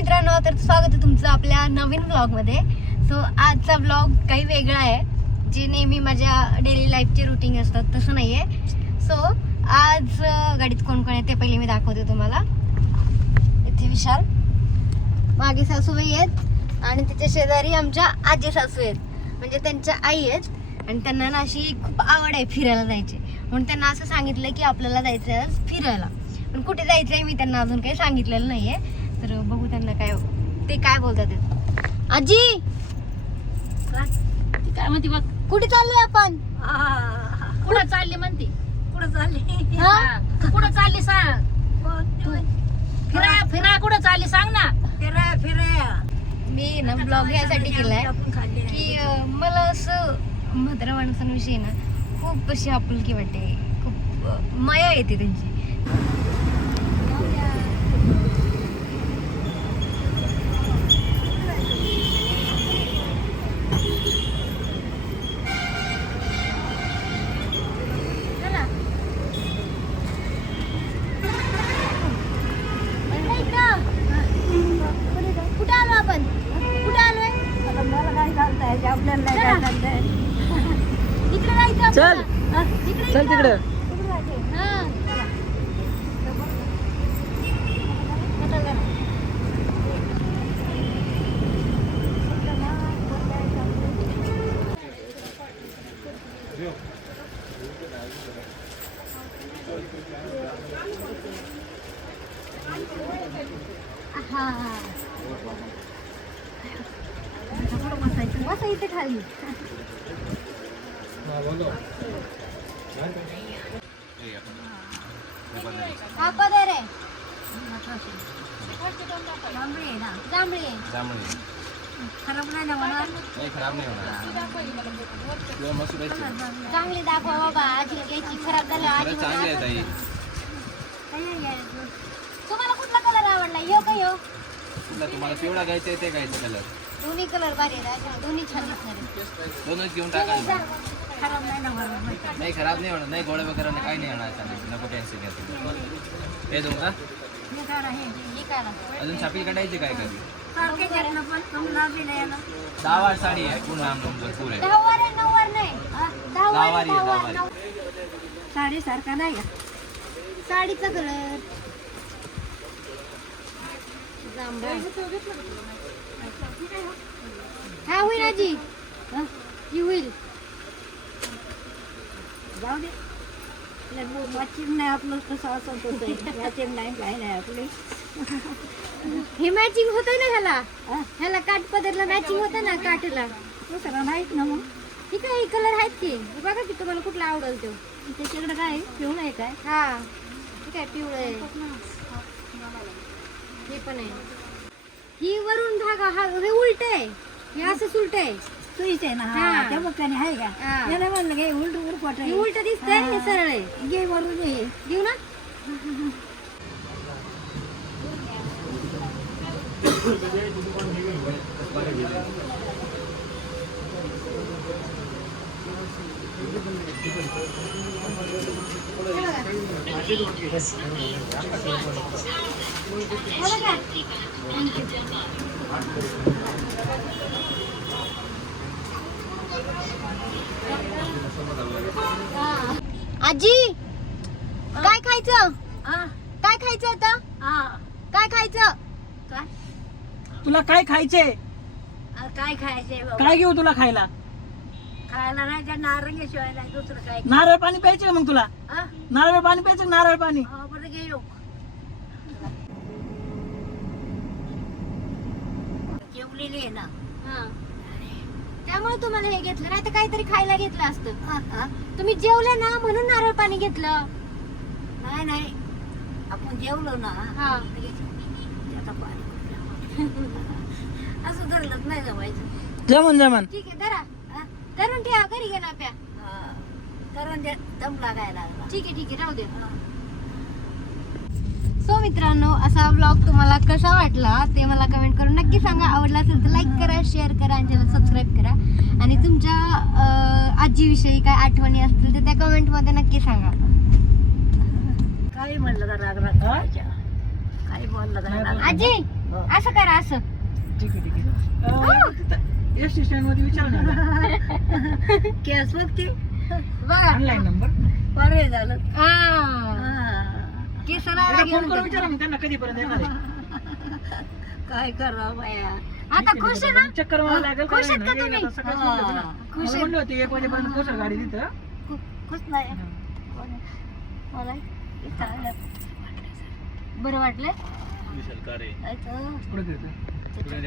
मित्रांनो, तर स्वागत आहे तुमचं आपल्या नवीन ब्लॉगमध्ये. सो आजचा ब्लॉग काही वेगळा आहे, जे नेहमी माझ्या डेली लाईफचे रुटीन असतात तसं नाही आहे. सो आज गाडीत कोण कोण आहे ते पहिले मी दाखवते तुम्हाला. इथे विशाल, मागे सासूबाई आहेत आणि त्याच्या शेजारी आमच्या आजी सासू आहेत, म्हणजे त्यांच्या आई आहेत. आणि त्यांना ना अशी खूप आवड आहे फिरायला जायची, म्हणून त्यांना असं सांगितलं की आपल्याला जायचं आहे आज फिरायला. पण कुठे जायचं आहे मी त्यांना अजून काही सांगितलेलं नाही आहे. तर बघू त्यांना ते काय बोलतात. आजी काय म्हणते बघ, कुठे चाललोय आपण? कुठं चालली म्हणते? कुठं चालली? कुठं चालली सांग. फिराया फिराया कुठं चालली सांग ना. फिराया फिराया. मी ना ब्लॉग यासाठी केलाय की मला असं म्हाताऱ्या माणसांविषयी ना खूप अशी आपुलकी वाटते, खूप माया येते त्यांची. कुठे आलो आपण? कुठे आलोय? मला काय चालतंय, आपल्याला नाही काय चालतंय. इकडे जायचं चल. आपल्याला. इकडे चल तिकडं. इकडे जायचंय. हा. हा. बसा इथे खाली. हा पदर आहे. जांभळी आहे ना. जांभळी आहे. खराब नाही ना होणार. चांगली दाखवा बाबा, आजीला घ्यायची. खराब झालं आजी तुम्हाला कुठला कलर आवडला? यो का यो? तुम्हाला पिवळा घ्यायचा ते घ्यायचं कलर. दोन्ही कलर भारी आहेत, दोन्ही छान दिसणार आहेत. दोनच घेऊन टाका. खराब नाही ना होणार. नाही खराब नाही होणार, नाही गोळे वगैरे काही नाही होणार. नको टेन्शन घ्या तुम्ही. हे दोन का हे काढा, हे. हे काय ना? अजून छापी काढायची काय कधी? सारखे घेत ना, पण तुम्हाला बी नाही येणार. 10 वार साडी आहे, पूर्ण आम भरपूर आहे. 10 वार आहे, 9 वार नाही. 10 दहा वार, वारी आहे, 10 वार, 10 9. साडी सारखा नाही का? साडीचा कलर जांभळा. हा होईल आजी, ही होईल. जाऊ दे. मॅचिंग नाही आपलं, कसं असं होतं. मॅचिंग नाही, काही नाही आपली. हे मॅचिंग होतंय ना ह्याला. ह्याला काठ पदरला मॅचिंग होतं ना काठला. दुसरं नाहीत ना मग. ठीक आहे, कलर आहेत की. हे बघा की तुम्हाला कुठला आवडेल तो. त्याच्याकडे काय आहे? पिवळं आहे काय? हा ठीक आहे, पिवळं आहे. हे पण आहे. ही वरून धागा, हा हे उलट आहे, हे असंच उलट आहे. सुईच आहे ना. हा. त्या मुखाने आहे का? हा. याला म्हणलं घे, उलट उरपट हे आहे. उलट दिसतंय, हे सरळ आहे. घे वरून घे. घेऊ ना? आजी काय खायचं? काय खायचं आता? काय खायचं? काय? तुला काय खायचे? काय खायचंय बाबा? काय घेऊ तुला खायला? खायला नाही, त्या नारंगीशिवाय नाही दुसरं काय. नारळ पाणी प्यायचे का मग तुला? हा? नारळ पाणी प्यायचं का? नारळ पाणी. बरं घे येऊ. जेवलेली आहे ना. हा. त्यामुळे तुम्हाला हे घेतलं, नाही तर काहीतरी खायला घेतलं असतं. तुम्ही जेवले ना म्हणून नारळ पाणी घेतलं. नाही नाही, आपण जेवलो ना. हा. त्याचा पाणी असं धरलंच नाही जमायचं. जमन जमन. ठीक आहे, धरा. धरून ठेवा, घरी गेला प्या. कारण ते दम लागायला लागला. ठीक आहे, राहू दे. सो मित्रांनो, असा व्लॉग तुम्हाला कसा वाटला ते मला कमेंट करून नक्की सांगा. आवडला असेल तर लाईक करा, शेअर करा आणि चॅनल सबस्क्राईब करा. आणि तुमच्या आजीविषयी काय आठवणी असतील तर त्या कमेंटमध्ये नक्की सांगा. काही म्हणलं का राग राग करायच्या, काही बोललं का राग. आजी हो. असं करा असं. ठीक आहे ठीक आहे. एस टी स्टँड मध्ये विचार ना. केस बघते बघा ऑनलाईन नंबर. बरे झालं. केसराला फोन घेऊन करून दे. विचारा मग त्यांना कधीपर्यंत येणार आहे. काय करा बाया. आता खुश आहे ना? चक्कर मारायला लागेल का खुश आहेत का नाही? तुम्ही? आता सकाळी म्हणलं होतं ना. खुश मला आहेत. म्हणलं होते 1 वाजेपर्यंत पोहोचेल गाडी तिथं. खुश नाही मला इथं आलं. बरं वाटलं? जायचं. पुढे फिरतो.